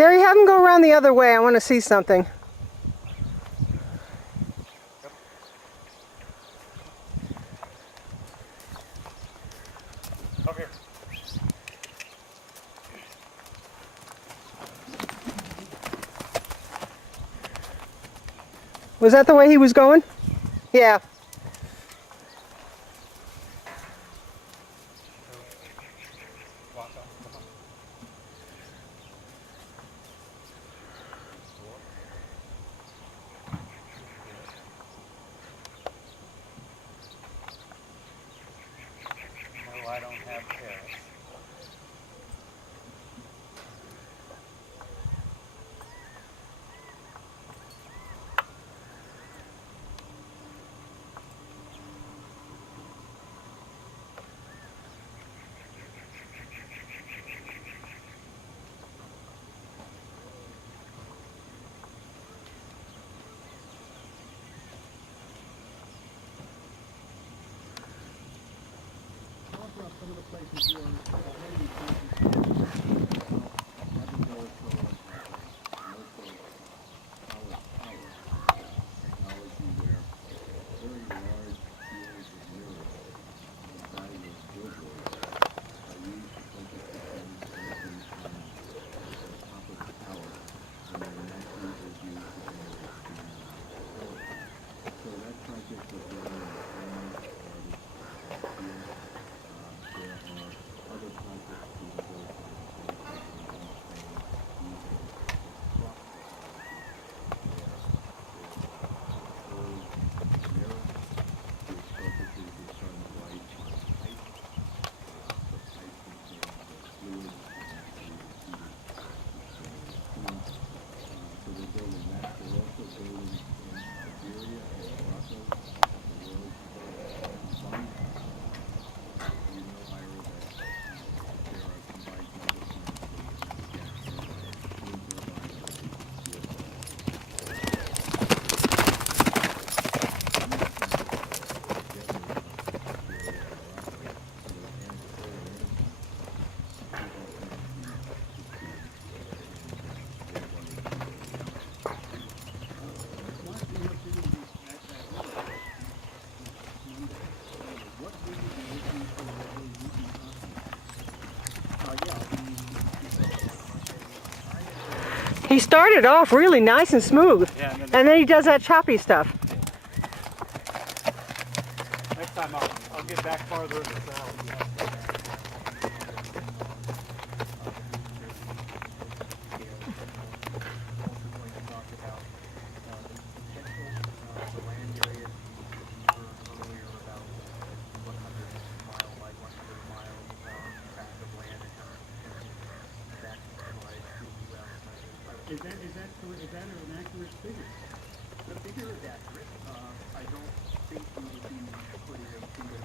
Gary, have him go around the other way. I want to see something. Over here. Was that the way he was going? Yeah. No, I don't have carrots. Some of the places you are already technology where very large fields of mirror and valuable billboards are used to focus the sun's energy on the top of the tower, and then that heat is used to generate the so that project was running in the summer, started last year. There are other projects being built in places in Spain using crop technology, where there's a controlled mirror which focuses the sun's light on a pipe. The pipe contains a fluid that actually is heated to generate steam. So they're building that. They're also building in Iberia and Morocco the world's first lung pump. You know, Ira, that there are combined cycle plants with gas turbines, wind turbines that they with He started off really nice and smooth, Yeah, and then he does that choppy stuff. Next time I'll get back farther in the south. Is that an accurate figure? The figure is accurate. I don't think we would be putting a single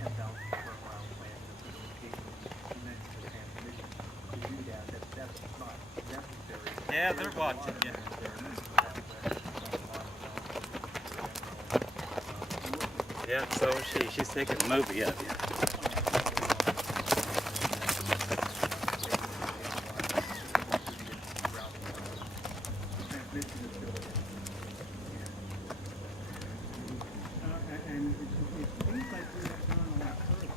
10,000 square mile land in a single location. You mentioned the transmission. To do that, that's not necessary. Yeah, they're watching you. Yeah, so is she. She's taking a movie of you. And it seems like we have gone a lot further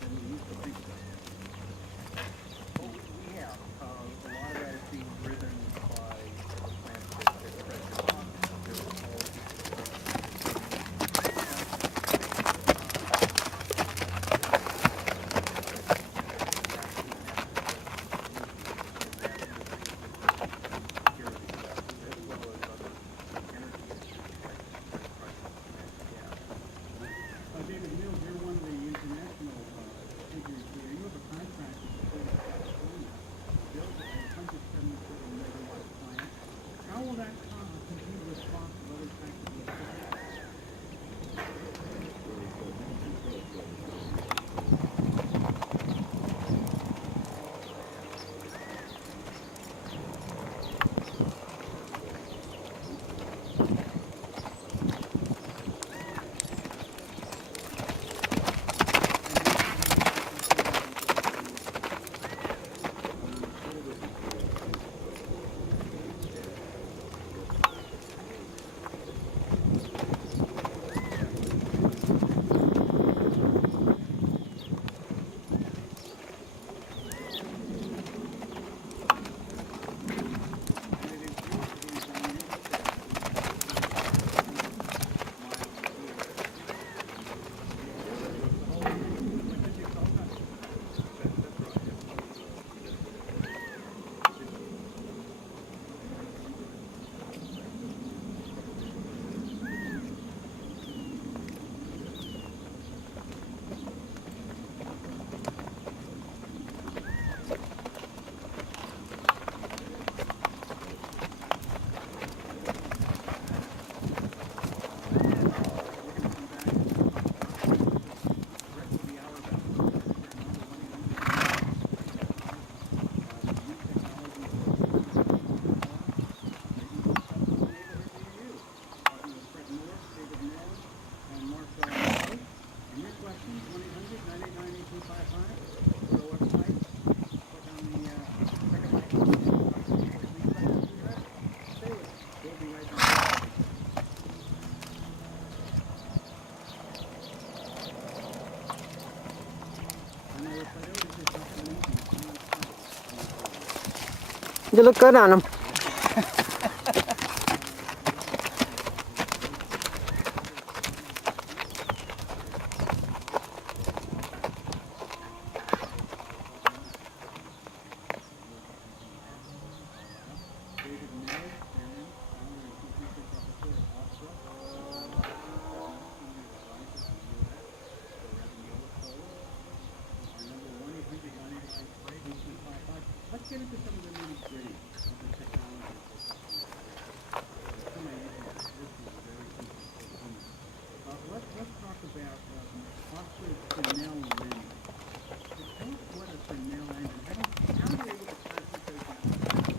than we used to think. Well, we have. A lot of that is being driven by the plants that Fred on. There was all You look good on them. Let's get into some of the nitty-gritty of the technology. Let's talk about Oxford Fresnel lens. Tell us what a Fresnel lens is. How are you able to concentrate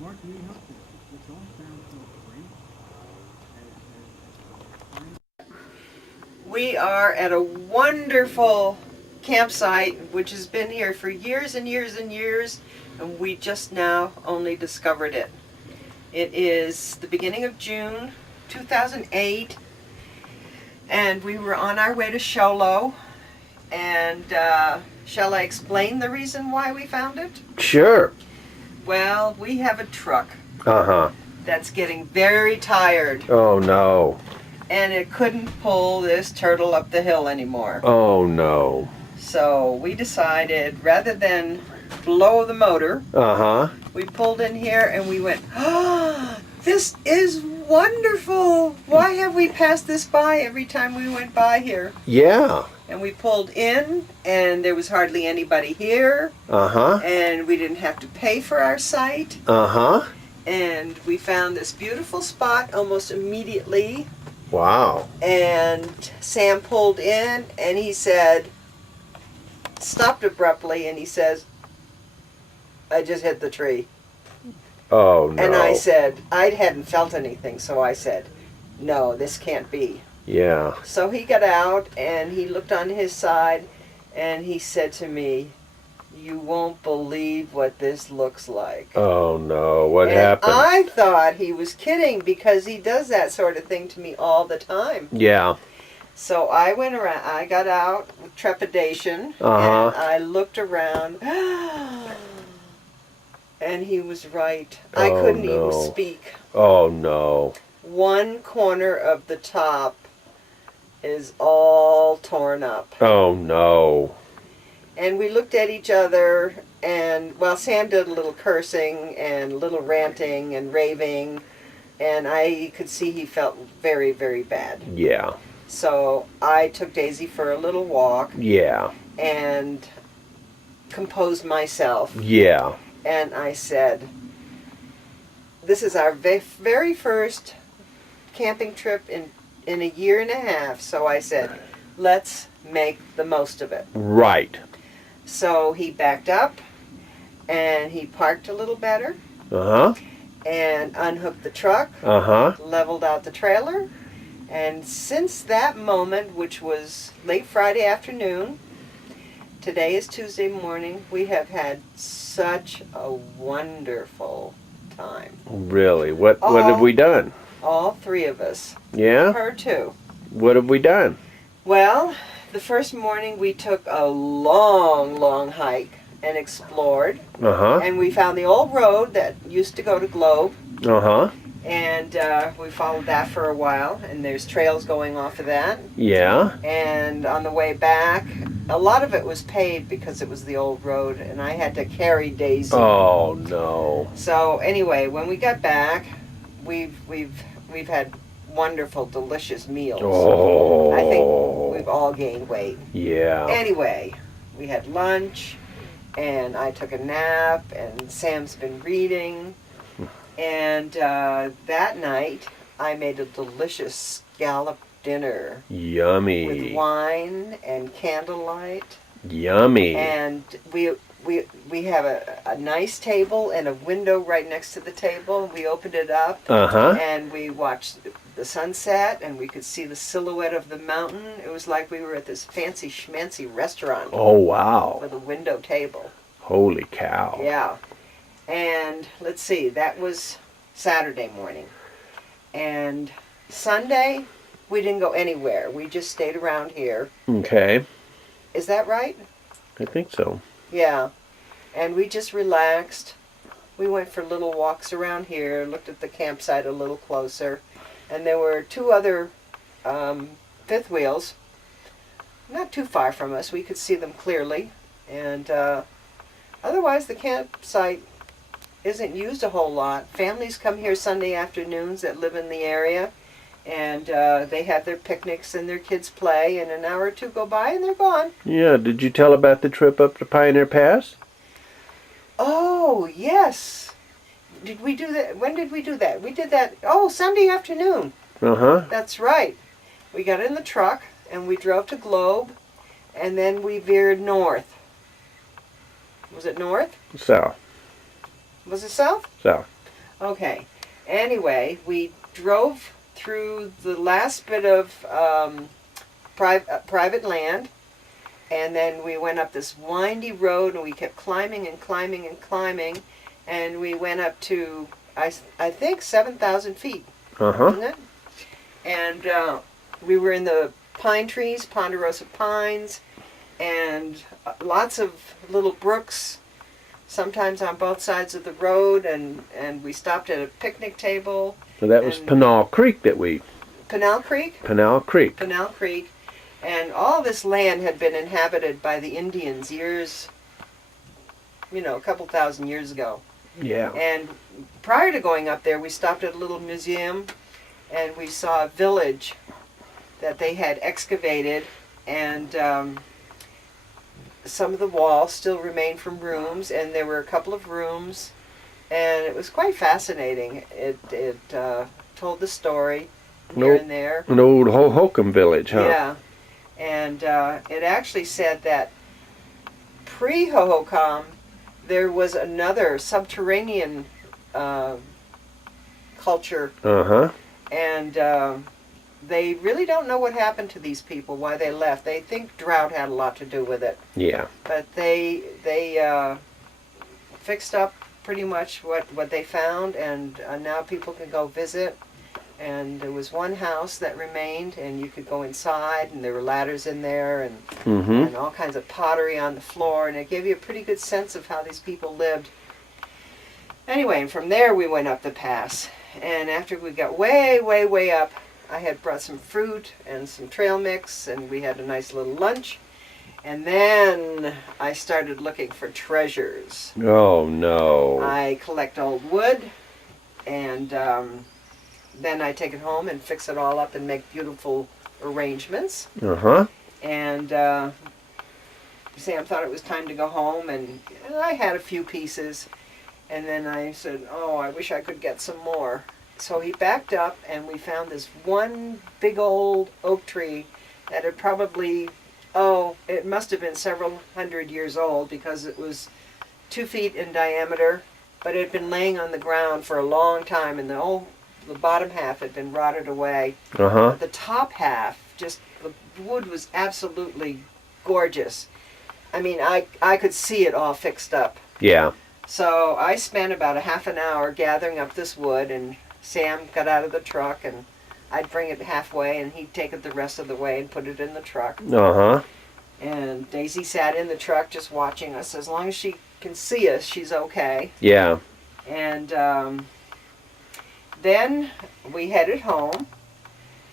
Mark, can you help this? This all sounds so great. We are at a wonderful campsite which has been here for years and years and years, and we just now only discovered it. It is the beginning of June 2008, and we were on our way to Show Low. And shall I explain the reason why we found it? Sure. Well, we have a truck Uh-huh. that's getting very tired, Oh, no. and it couldn't pull this turtle up the hill anymore. Oh, no. So we decided, rather than blow the motor, Uh-huh. we pulled in here and we went, "Ah, this is wonderful! Why have we passed this by every time we went by here?" Yeah. And we pulled in, and there was hardly anybody here, Uh-huh. and we didn't have to pay for our site. Uh-huh. And we found this beautiful spot almost immediately. Wow. And Sam pulled in, and he said, stopped abruptly, and he says, I just hit the tree. Oh, no. And I said, I hadn't felt anything, so I said, no, this can't be. Yeah. So he got out, and he looked on his side, and he said to me, you won't believe what this looks like. Oh, no. What And happened? I thought he was kidding because he does that sort of thing to me all the time. Yeah. So I went around, I got out with trepidation, Uh-huh. and I looked around, and he was right. I Oh, couldn't no. even speak. Oh, no. One corner of the top is all torn up. Oh, no. And we looked at each other, and well, Sam did a little cursing and a little ranting and raving, and I could see he felt very, very bad. Yeah. So I took Daisy for a little walk Yeah. and composed myself, Yeah. and I said, this is our very first camping trip in a year and a half, so I said, let's make the most of it. Right. So he backed up, and he parked a little better, Uh-huh. and unhooked the truck, Uh-huh. leveled out the trailer, and since that moment, which was late Friday afternoon, today is Tuesday morning, we have had such a wonderful time. Really? What have we done? All three of us. Yeah? Her too. What have we done? Well, the first morning we took a long, long hike and explored, Uh-huh. and we found the old road that used to go to Globe, Uh-huh. and we followed that for a while, and there's trails going off of that. Yeah. And on the way back, a lot of it was paved because it was the old road, and I had to carry Daisy. Oh, no. So anyway, when we got back, we've had wonderful, delicious meals. Oh. I think we've all gained weight. Yeah. Anyway, we had lunch, and I took a nap, and Sam's been reading. And that night, I made a delicious scallop dinner with Yummy. wine and candlelight. Yummy. And we have a nice table and a window right next to the table. We opened it up, Uh-huh. and we watched the sunset, and we could see the silhouette of the mountain. It was like we were at this fancy schmancy restaurant Oh, wow. with a window table. Holy cow. Yeah. And let's see, that was Saturday morning. And Sunday, we didn't go anywhere. We just stayed around here. Okay. Is that right? I think so. Yeah. And we just relaxed. We went for little walks around here, looked at the campsite a little closer. And there were two other fifth wheels, not too far from us. We could see them clearly. And otherwise, the campsite isn't used a whole lot. Families come here Sunday afternoons that live in the area, and they have their picnics and their kids play, and an hour or two go by and they're gone. Yeah, did you tell about the trip up to Pioneer Pass? Oh, yes. Did we do that? When did we do that? We did that, Sunday afternoon. Uh-huh. That's right. We got in the truck and we drove to Globe, and then we veered north. Was it north? South. Was it south? South. Okay. Anyway, we drove through the last bit of private land, and then we went up this windy road, and we kept climbing and climbing and climbing, and we went up to, I think, 7,000 feet, Uh-huh. isn't it? And we were in the pine trees, ponderosa pines, and lots of little brooks, sometimes on both sides of the road, and we stopped at a picnic table. So that was And- Pinal Creek that we... Pinal Creek? Pinal Creek. Pinal Creek. And all this land had been inhabited by the Indians years, a couple thousand years ago. Yeah. And prior to going up there, we stopped at a little museum, and we saw a village that they had excavated and some of the walls still remain from rooms, and there were a couple of rooms, and it was quite fascinating. It told the story here and there. An old Hohokam village, huh? Yeah, and it actually said that pre-Hohokam there was another subterranean culture, Uh-huh. and they really don't know what happened to these people, why they left. They think drought had a lot to do with it, Yeah. but they fixed up pretty much what they found, and now people can go visit. And there was one house that remained, and you could go inside, and there were ladders in there, and Mm-hmm. all kinds of pottery on the floor, and it gave you a pretty good sense of how these people lived. Anyway, and from there we went up the pass, and after we got way, way, way up, I had brought some fruit and some trail mix, and we had a nice little lunch, and then I started looking for treasures. Oh, no. I collect old wood, and then I take it home and fix it all up and make beautiful arrangements. Uh-huh. And Sam thought it was time to go home, and I had a few pieces. And then I said, oh, I wish I could get some more. So he backed up, and we found this one big old oak tree that had probably, it must have been several hundred years old, because it was 2 feet in diameter, but it had been laying on the ground for a long time, and the bottom half had been rotted away. Uh-huh. But the top half, just the wood was absolutely gorgeous. I mean, I could see it all fixed up. Yeah. So I spent about a half an hour gathering up this wood, and Sam got out of the truck, and I'd bring it halfway, and he'd take it the rest of the way and put it in the truck. Uh-huh. And Daisy sat in the truck just watching us. As long as she can see us, she's okay. Yeah. And then we headed home,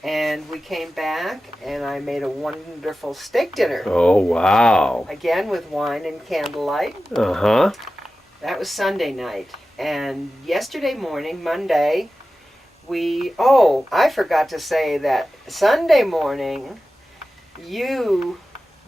and we came back, and I made a wonderful steak dinner. Oh, wow. Again with wine and candlelight. Uh-huh. That was Sunday night. And yesterday morning, Monday, I forgot to say that Sunday morning, you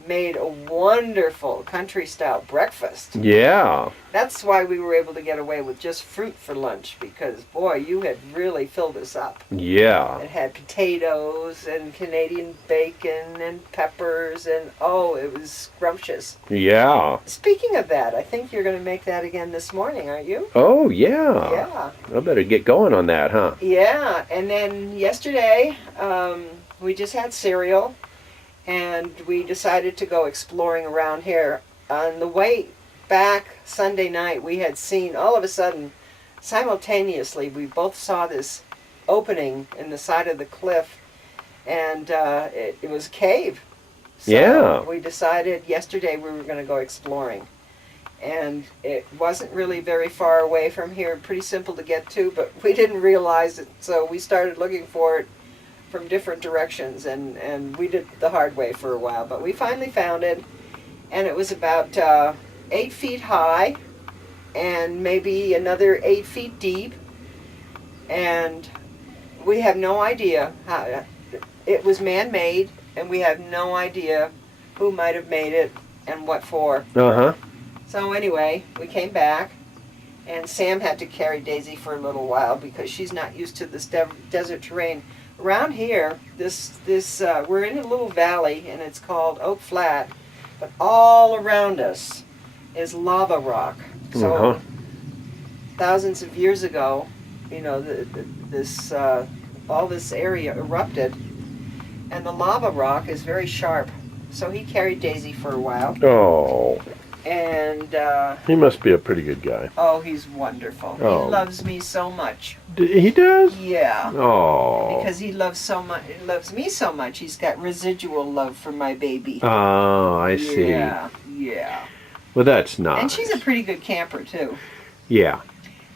made a wonderful country-style breakfast. Yeah. That's why we were able to get away with just fruit for lunch, because, boy, you had really filled us up. Yeah. It had potatoes and Canadian bacon and peppers, and it was scrumptious. Yeah. Speaking of that, I think you're going to make that again this morning, aren't you? Oh, yeah. Yeah. I better get going on that, huh? Yeah, and then yesterday we just had cereal, and we decided to go exploring around here. On the way back Sunday night, we had seen, all of a sudden, simultaneously, we both saw this opening in the side of the cliff, and it was a cave. So Yeah. we decided yesterday we were going to go exploring. And it wasn't really very far away from here, pretty simple to get to, but we didn't realize it, so we started looking for it from different directions, and we did the hard way for a while, but we finally found it, and it was about 8 feet high, and maybe another 8 feet deep, and we have no idea how. It was man-made, and we have no idea who might have made it and what for. Uh-huh. So anyway, we came back, and Sam had to carry Daisy for a little while because she's not used to this desert terrain. Around here, we're in a little valley, and it's called Oak Flat, but all around us is lava rock. So Uh-huh. thousands of years ago, all this area erupted, and the lava rock is very sharp. So he carried Daisy for a while, Oh, and he must be a pretty good guy. he's wonderful. Oh. He loves me so much. He does? Yeah. Oh. Because he loves me so much. He's got residual love for my baby. Oh, I see. Yeah, yeah. Well, that's nice. And she's a pretty good camper too. Yeah.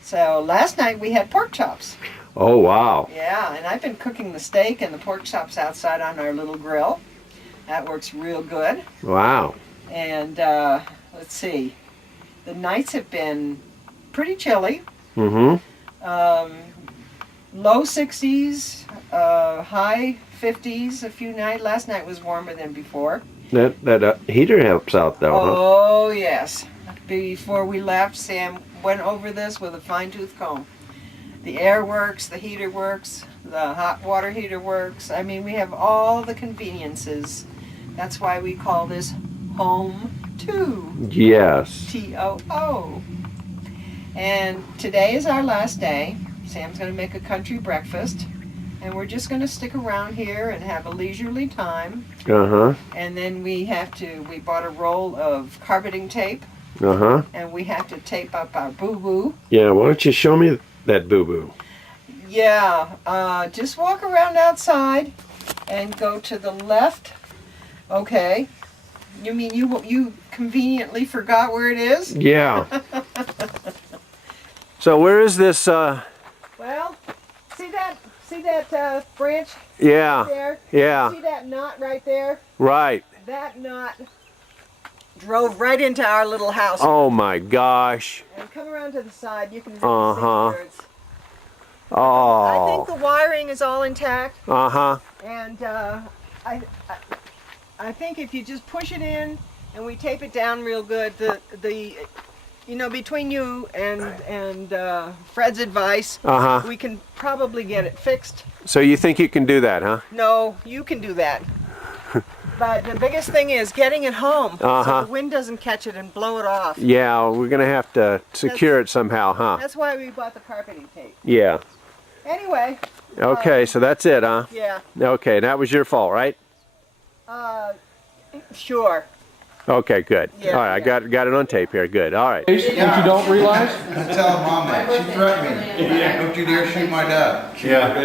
So last night we had pork chops. Oh, wow. Yeah, and I've been cooking the steak and the pork chops outside on our little grill. That works real good. Wow. And let's see, the nights have been pretty chilly. Mm-hmm. low 60s, high 50s a few nights. Last night was warmer than before. That heater helps out though, huh? Oh, yes. Before we left, Sam went over this with a fine-tooth comb. The air works, the heater works, the hot water heater works. I mean, we have all the conveniences. That's why we call this Home 2. Yes. T-O-O. And today is our last day. Sam's going to make a country breakfast. And we're just going to stick around here and have a leisurely time. Uh-huh. And then we bought a roll of carpeting tape. Uh-huh. And we have to tape up our boo-boo. Yeah, why don't you show me that boo-boo? Yeah, just walk around outside and go to the left. Okay. You mean you conveniently forgot where it is? Yeah. So where is this, Well, see that branch yeah, there? yeah, See that knot right there? right. That knot drove right into our little house. Oh my gosh. And come around to the side, you can really Uh-huh. see where it's. I think Oh. the wiring is all intact, Uh-huh. and I think if you just push it in and we tape it down real good, the between you and Fred's advice, Uh-huh. we can probably get it fixed. So you think you can do that, huh? No, you can do that. But the biggest thing is getting it home, so Uh-huh. the wind doesn't catch it and blow it off. Yeah, we're gonna have to secure it somehow, huh? That's why we bought the carpeting tape. Yeah. Anyway, Okay, so that's it, huh? yeah, Okay, that was your fault, right? sure. Okay, good. Yeah, All right, I yeah. got it on tape here. Good. All right. What you don't realize? Tell mom that. She threatened me. Don't you dare shoot my dad. Yeah,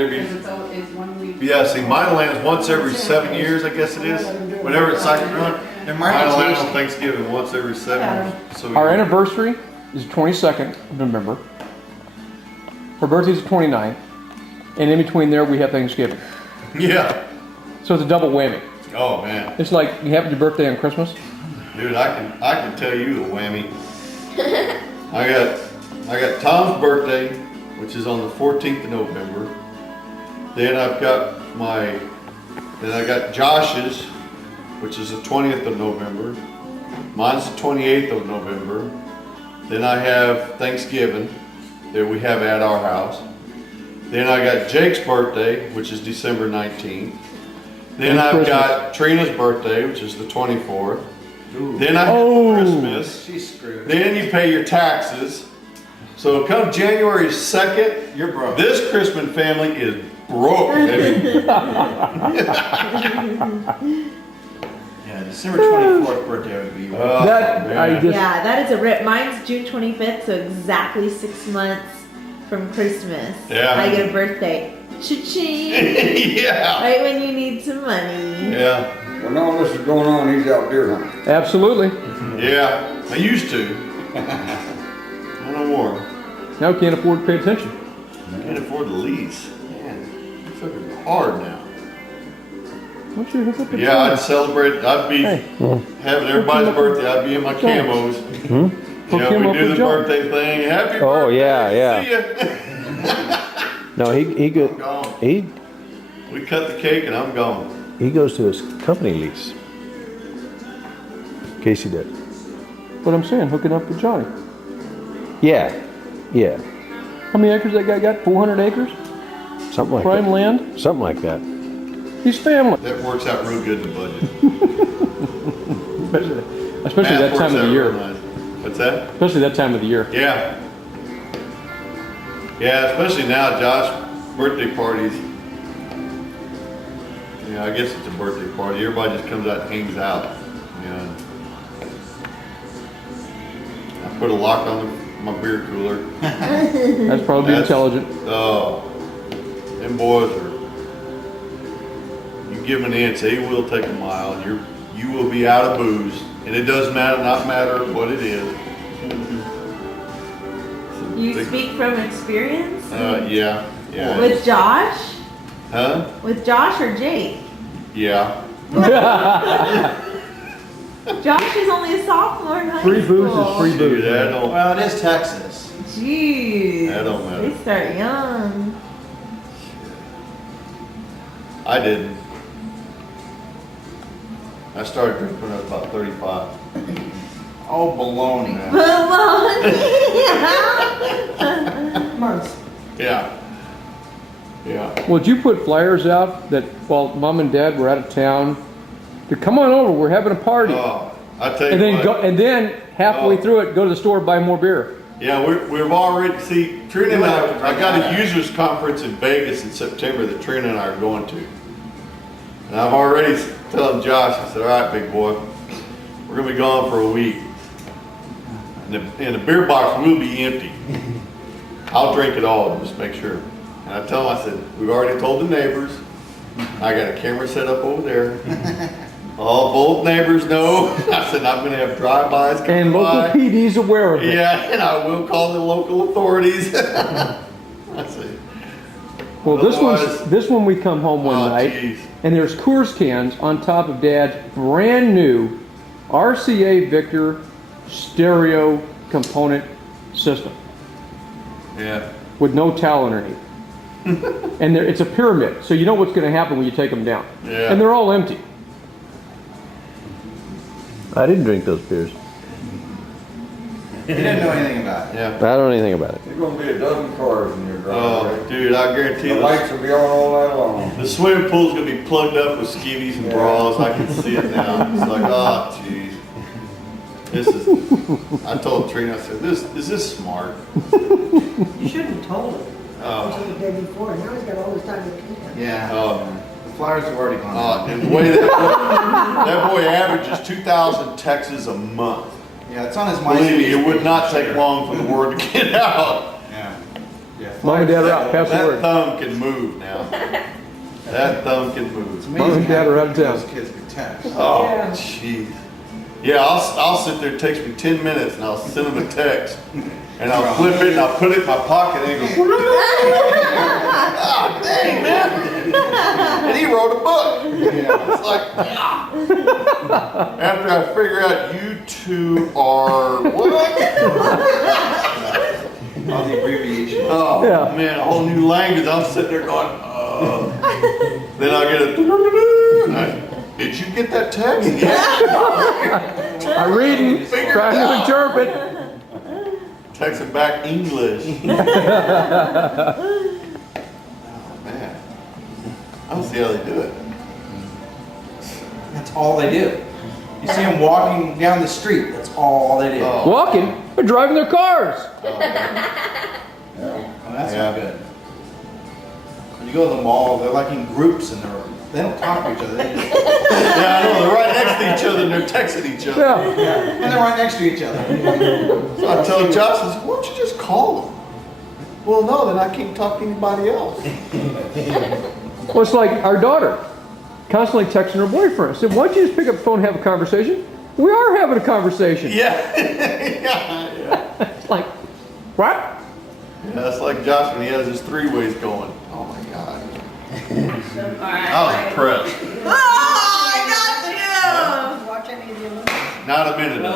yeah, see, mine lands once every 7 years, I guess it is. Whenever it's cyclone run, There mine might lands on be Thanksgiving once every 7 years. So Our anniversary is the 22nd of November. Her birthday's the 29th. And in between there, we have Thanksgiving. yeah. So it's a double whammy. Oh man, It's like you have your birthday on Christmas. dude, I can tell you the whammy. I got Tom's birthday, which is on the 14th of November. Then I got Josh's, which is the 20th of November. Mine's the 28th of November. Then I have Thanksgiving that we have at our house. Then I got Jake's birthday, which is December 19th. Then And I've Christmas. got Trina's birthday, which is the 24th. Then I have Oh. Christmas. She's screwed. Then you pay your taxes. So come January 2nd, You're broke. this Christmas family is broke, baby. Yeah, December 24th birthday would be. Oh, That, man. I just, Yeah, that is a rip. Mine's June 25th, so exactly 6 months from Christmas. Yeah. I get a birthday. Cha-ching! yeah. Right when you need some money. Yeah. When all this is going on, he's out deer hunting. absolutely. Yeah. I used to. Not no more. Now we can't afford to pay attention. I can't afford the lease. Man, it's fucking hard now. Why don't you hook up the Yeah, I'd celebrate. I'd be Hey. having everybody's birthday. I'd be in my camos. Hook Yeah, him we up do with the John. birthday thing. Happy birthday. Oh, yeah, yeah. See ya. No, he I'm good. gone. He We cut the cake and I'm gone. goes to his company lease. Casey did. What I'm saying, hooking up with Johnny. Yeah. Yeah. How many acres that guy got? 400 acres? Something like Prime that. land? Something like that. He's family. That works out real good in the budget. Especially that Math time works of the out year. real nice. What's that? Especially that time of the year. Yeah. Yeah, especially now, Josh, birthday parties. Yeah, I guess it's a birthday party. Everybody just comes out and hangs out. Yeah. I put a lock on my beer cooler. That's probably intelligent. Oh, them boys are. You give them an inch, they will take a mile. You will be out of booze, and it does not matter what it is. You Big- speak from experience? Yeah. With Josh? Huh? With Josh or Jake? Yeah. Josh is only a sophomore in high Free booze school. is free Dude, booze. that don't. Well, it is Texas. Jeez. That don't matter. They start young. I didn't. I started drinking when I was about 35. Oh, baloney. Months. Yeah. Yeah. Well, did you put flyers out that while mom and dad were out of town, to come on over, we're having a party. Oh, I tell you And then what. go, and then halfway Oh. through it, go to the store, buy more beer. Yeah, we've already, see, Trina and You have to I drink got that. a users conference in Vegas in September that Trina and I are going to. And I'm already telling Josh, I said, all right, big boy, we're gonna be gone for a week. And the beer box will be empty. I'll drink it all, just make sure. And I tell him, I said, we've already told the neighbors. I got a camera set up over there. Both neighbors know. I said, I'm gonna have drive-bys coming And local by. PD's aware of it. Yeah, and I will call the local authorities. I see. Well, Otherwise- this one we come home one Oh, night, geez. and there's Coors cans on top of Dad's brand new RCA Victor stereo component system Yeah. with no towel underneath. And it's a pyramid, so you know what's going to happen when you take them down. Yeah. And they're all empty. I didn't drink those beers. You didn't know anything about it. Yeah. I don't know anything about it. There's gonna be a dozen cars in your Oh, driveway. dude, I guarantee The you, lights will be on all night long. the swimming pool's gonna be plugged up with skivvies and bras. I can see it now. It's like, oh, jeez. This is. I told Trina, I said, is this smart? You shouldn't have told him Oh, until the day before. Now he's got all this time to clean it. Yeah. oh, The flyers have already gone out. and the way that boy averages 2,000 texts a month. Yeah, it's on his Believe me, MySpace it would page, not for take sure. long for the word to get out. Yeah. Yeah. Mom and Dad are out. Pass the That word. thumb can move now. That thumb can move. It's Mom and amazing Dad how are out of town. those kids can text. Oh, Yeah. jeez. Yeah, I'll sit there, it takes me 10 minutes, and I'll send him a text. And I'll flip it, and I'll put it in my pocket, and he goes, ah, dang, man. And he wrote a book. It's like, ah. After I figure out you two are what? All the abbreviations. Oh, Yeah. man, a whole new language. I'm sitting there going, Then I get a, did you get that text? Yeah. I'm reading, trying to interpret. Texting back English. Oh, man. I don't see how they do it. That's all they do. You see them walking down the street. That's all they do. Oh. Walking, they're driving their cars. Oh, that's Yeah. not good. When you go to the mall, they're like in groups and they don't talk to each other. They just, Yeah, I know. They're right next to each other and they're texting each other. Yeah. and they're right next to each other. So I tell Josh, I said, why don't you just call them? Well, no, then I can't talk to anybody else. Well, it's like our daughter constantly texting her boyfriend. I said, why don't you just pick up the phone and have a conversation? We are having a conversation. Yeah. yeah. It's like, what? Yeah, that's like Josh when he has his three-ways going. Oh my God. I was impressed. Oh, I got Watch any of the Olympics? Not a minute of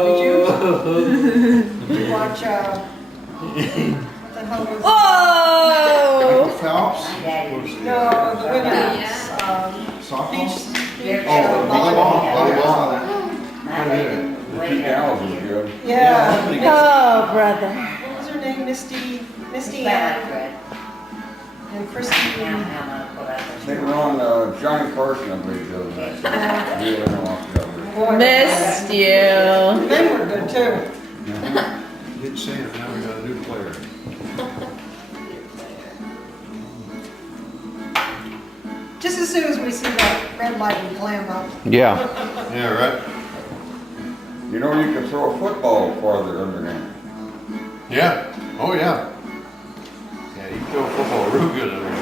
Did you? Did you watch, what the hell was? Oh! Phelps? No, the women's, Softball? beach. Oh, volleyball. The two gals is good. Yeah. Oh, brother. What was her name? Misty Ann and Christine. They were on Johnny Carson, I believe, the other night. Yeah, they were on together. Boy, Missed you. they were good too. Didn't say it, now we got a new player. Just as soon as we see that red light, we clam up. Yeah. Yeah, right? You know, you can throw a football farther underneath. Yeah. Oh, yeah. Yeah, you can throw a football real good over